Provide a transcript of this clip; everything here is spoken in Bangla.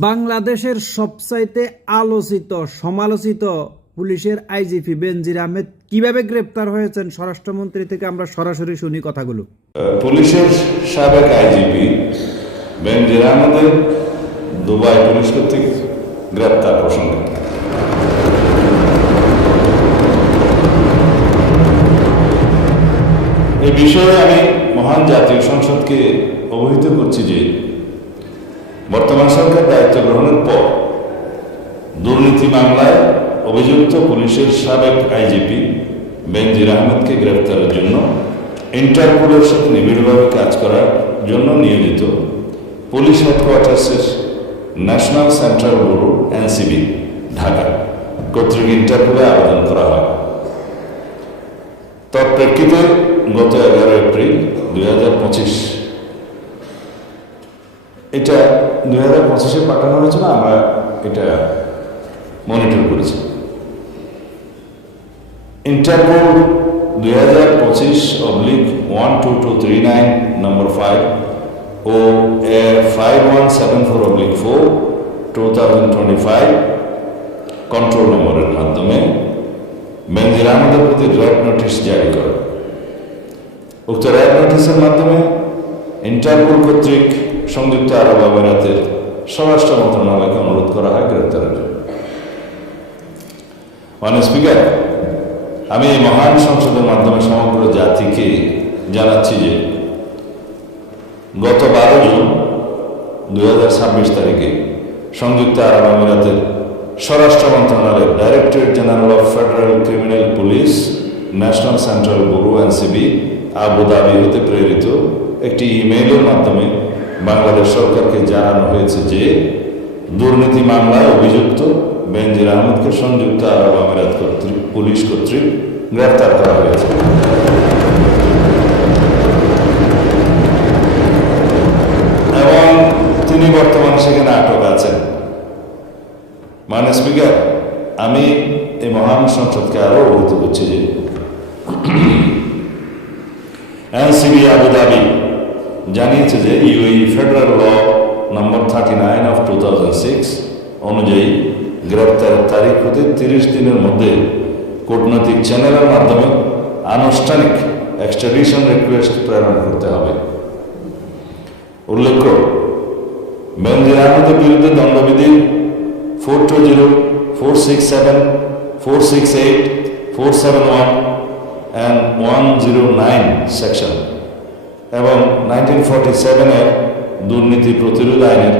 বাংলাদেশের সবচাইতে আলোচিত সমালোচিত পুলিশের আইজিপি বেনজির আহমেদ কিভাবে গ্রেপ্তার হয়েছেন স্বরাষ্ট্রমন্ত্রী থেকে আমরা সরাসরি শুনি কথাগুলো। পুলিশের সাবেক আইজিপি বেনজির আহমেদের দুবাই পুলিশ কর্তৃক গ্রেপ্তার প্রসঙ্গে এই বিষয়ে আমি মহান জাতীয় সংসদকে অবহিত করছি যে বর্তমান সরকার দায়িত্ব গ্রহণের পর দুর্নীতি মামলায় অভিযুক্ত পুলিশের সাবেক আইজিপি বেনজির আহমেদকে গ্রেফতারের জন্য ইন্টারপোলের সাথে নিবিড়ভাবে কাজ করার জন্য নিয়োজিত পুলিশ হেডকোয়ার্টার্সের national central bureau NCB Dhaka কর্তৃক ইন্টারপোলে আবেদন করা হয়। তৎপ্রেক্ষিতে গত 11 এপ্রিল 2025 এটা 2025-এ পাঠানো হয়েছিল, আমরা এটা মনিটর করেছি। ইন্টারপোল 2025/12239 নম্বর 5 ও 5174/4 2025 কন্ট্রোল নম্বরের মাধ্যমে বেনজির আহমেদের প্রতি রেড নোটিশ জারি করে। উক্ত রেড নোটিশের মাধ্যমে ইন্টারপোল কর্তৃক সংযুক্ত আরব আমিরাতের স্বরাষ্ট্র মন্ত্রণালয়কে অনুরোধ করা হয় গ্রেপ্তারের জন্য। মাননীয় স্পিকার, আমি এই মহান সংসদের মাধ্যমে সমগ্র জাতিকে জানাচ্ছি যে গত 12 জুন 2026 তারিখে সংযুক্ত আরব আমিরাতের স্বরাষ্ট্র মন্ত্রণালয়ের directorate general of federal criminal police national central bureau NCB Abu Dhabi হতে প্রেরিত একটি ইমেইলের মাধ্যমে বাংলাদেশ সরকারকে জানানো হয়েছে যে দুর্নীতি মামলায় অভিযুক্ত বেনজির আহমেদকে সংযুক্ত আরব আমিরাত পুলিশ কর্তৃক গ্রেফতার করা হয়েছে এবং তিনি বর্তমানে সেখানে আটক আছেন। মাননীয় স্পিকার, আমি এই মহান সংসদকে আরো অবহিত করছি যে এনসিবি আবুধাবি জানিয়েছে যে ইউএই ফেডারেল ল নম্বর 39/2006 অনুযায়ী গ্রেপ্তারের তারিখ হতে 30 দিনের মধ্যে কূটনৈতিক চ্যানেলের মাধ্যমে আনুষ্ঠানিক এক্সট্রাডিশন রিকোয়েস্ট প্রেরণ করতে হবে। উল্লেখ্য, বেনজির আহমেদের বিরুদ্ধে দণ্ডবিধির 420, 467, 468, 471 and 109 সেকশন এবং 1947-এর দুর্নীতি প্রতিরোধ আইনের